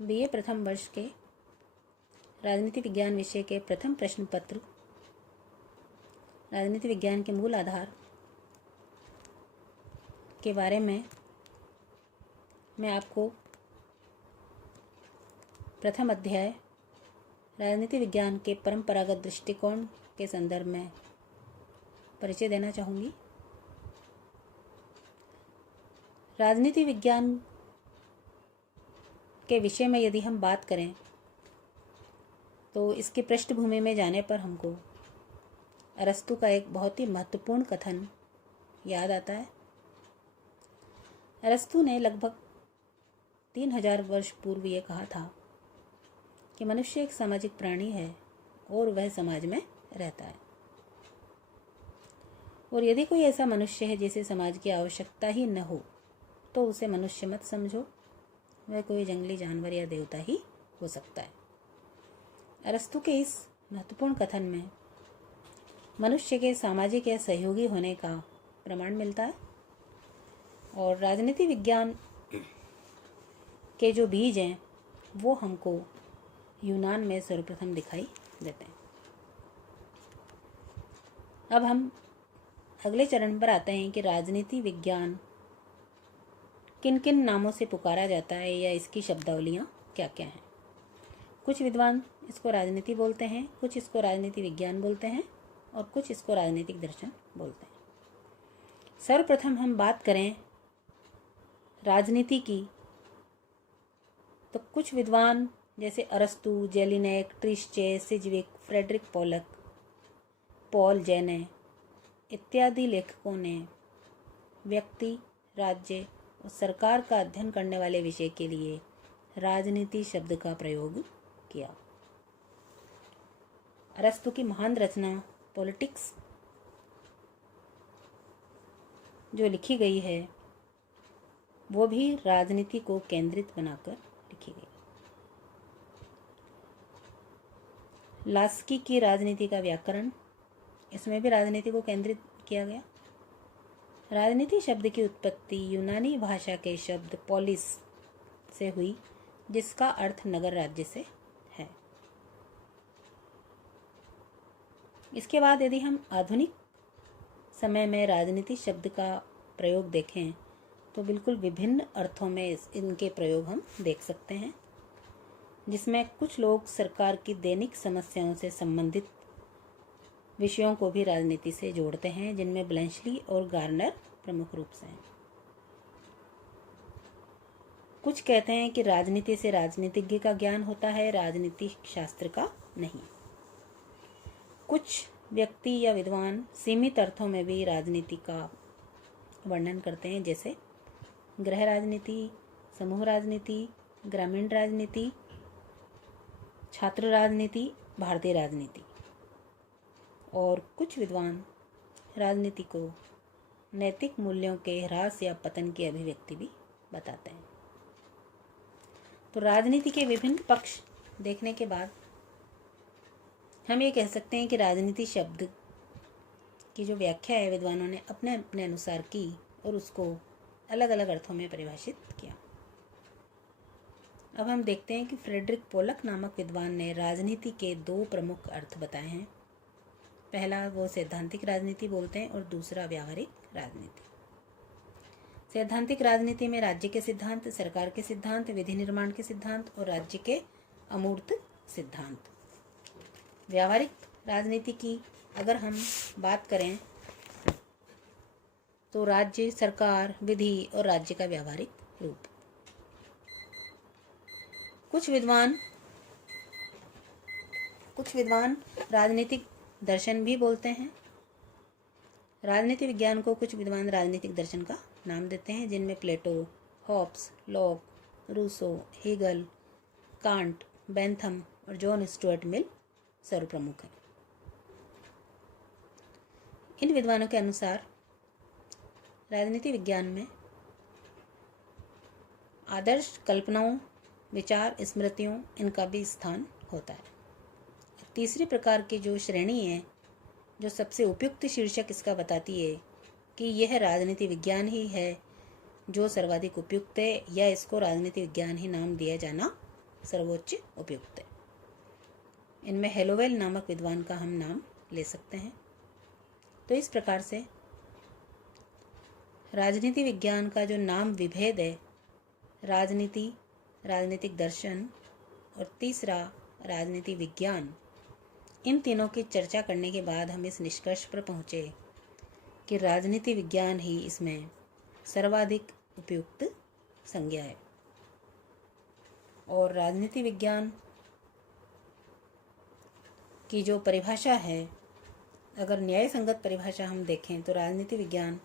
BA प्रथम वर्ष के राजनीति विज्ञान विषय के प्रथम प्रश्न पत्र राजनीति विज्ञान के मूल आधार के बारे में मैं आपको प्रथम अध्याय राजनीति विज्ञान के परंपरागत दृष्टिकोण के संदर्भ में परिचय देना चाहूँगी। राजनीति विज्ञान के विषय में यदि हम बात करें तो इसकी पृष्ठभूमि में जाने पर हमको अरस्तु का एक बहुत ही महत्वपूर्ण कथन याद आता है। अरस्तु ने लगभग 3000 वर्ष पूर्व ये कहा था कि मनुष्य एक सामाजिक प्राणी है और वह समाज में रहता है, और यदि कोई ऐसा मनुष्य है जिसे समाज की आवश्यकता ही न हो तो उसे मनुष्य मत समझो, वह कोई जंगली जानवर या देवता ही हो सकता है। अरस्तु के इस महत्वपूर्ण कथन में मनुष्य के सामाजिक या सहयोगी होने का प्रमाण मिलता है, और राजनीति विज्ञान के जो बीज हैं वो हमको यूनान में सर्वप्रथम दिखाई देते हैं। अब हम अगले चरण पर आते हैं कि राजनीति विज्ञान किन किन नामों से पुकारा जाता है या इसकी शब्दावलियाँ क्या क्या हैं। कुछ विद्वान इसको राजनीति बोलते हैं, कुछ इसको राजनीति विज्ञान बोलते हैं और कुछ इसको राजनीतिक दर्शन बोलते हैं। सर्वप्रथम हम बात करें राजनीति की तो कुछ विद्वान जैसे अरस्तु, जेलिनेक, ट्रिश्चे, सिजविक, फ्रेडरिक पोलक, पॉल जेने इत्यादि लेखकों ने व्यक्ति, राज्य और सरकार का अध्ययन करने वाले विषय के लिए राजनीति शब्द का प्रयोग किया। अरस्तु की महान रचना पॉलिटिक्स जो लिखी गई है वो भी राजनीति को केंद्रित बनाकर लिखी गई। लास्की की राजनीति का व्याकरण, इसमें भी राजनीति को केंद्रित किया गया। राजनीति शब्द की उत्पत्ति यूनानी भाषा के शब्द पोलिस से हुई, जिसका अर्थ नगर राज्य से है। इसके बाद यदि हम आधुनिक समय में राजनीति शब्द का प्रयोग देखें तो बिल्कुल विभिन्न अर्थों में इनके प्रयोग हम देख सकते हैं, जिसमें कुछ लोग सरकार की दैनिक समस्याओं से संबंधित विषयों को भी राजनीति से जोड़ते हैं, जिनमें ब्लेंशली और गार्नर प्रमुख रूप से हैं। कुछ कहते हैं कि राजनीति से राजनीतिज्ञ का ज्ञान होता है, राजनीति शास्त्र का नहीं। कुछ व्यक्ति या विद्वान सीमित अर्थों में भी राजनीति का वर्णन करते हैं, जैसे गृह राजनीति, समूह राजनीति, ग्रामीण राजनीति, छात्र राजनीति, भारतीय राजनीति। और कुछ विद्वान राजनीति को नैतिक मूल्यों के ह्रास या पतन की अभिव्यक्ति भी बताते हैं। तो राजनीति के विभिन्न पक्ष देखने के बाद हम ये कह सकते हैं कि राजनीति शब्द की जो व्याख्या है विद्वानों ने अपने अपने अनुसार की और उसको अलग अलग अर्थों में परिभाषित किया। अब हम देखते हैं कि फ्रेडरिक पोलक नामक विद्वान ने राजनीति के दो प्रमुख अर्थ बताए हैं। पहला वो सैद्धांतिक राजनीति बोलते हैं और दूसरा व्यावहारिक राजनीति। सैद्धांतिक राजनीति में राज्य के सिद्धांत, सरकार के सिद्धांत, विधि निर्माण के सिद्धांत और राज्य के अमूर्त सिद्धांत। व्यावहारिक राजनीति की अगर हम बात करें तो राज्य, सरकार, विधि और राज्य का व्यावहारिक रूप। कुछ विद्वान राजनीतिक दर्शन भी बोलते हैं। राजनीति विज्ञान को कुछ विद्वान राजनीतिक दर्शन का नाम देते हैं, जिनमें Plato, Hobbes, Locke, Rousseau, Hegel, Kant, Bentham और जॉन स्टुअर्ट मिल सर्वप्रमुख हैं। इन विद्वानों के अनुसार राजनीति विज्ञान में आदर्श कल्पनाओं, विचार, स्मृतियों इनका भी स्थान होता है। तीसरी प्रकार की जो श्रेणी है, जो सबसे उपयुक्त शीर्षक इसका बताती है कि यह राजनीति विज्ञान ही है जो सर्वाधिक उपयुक्त है, या इसको राजनीति विज्ञान ही नाम दिया जाना सर्वोच्च उपयुक्त है। इनमें हेलोवेल नामक विद्वान का हम नाम ले सकते हैं। तो इस प्रकार से राजनीति विज्ञान का जो नाम विभेद है, राजनीति, राजनीतिक दर्शन और तीसरा राजनीति विज्ञान, इन तीनों की चर्चा करने के बाद हम इस निष्कर्ष पर पहुँचे कि राजनीति विज्ञान ही इसमें सर्वाधिक उपयुक्त संज्ञा है। और राजनीति विज्ञान की जो परिभाषा है, अगर न्याय संगत परिभाषा हम देखें तो राजनीति विज्ञान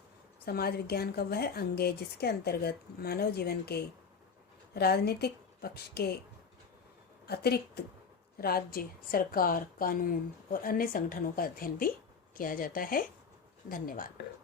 समाज विज्ञान का वह अंग है जिसके अंतर्गत मानव जीवन के राजनीतिक पक्ष के अतिरिक्त राज्य, सरकार, कानून और अन्य संगठनों का अध्ययन भी किया जाता है। धन्यवाद।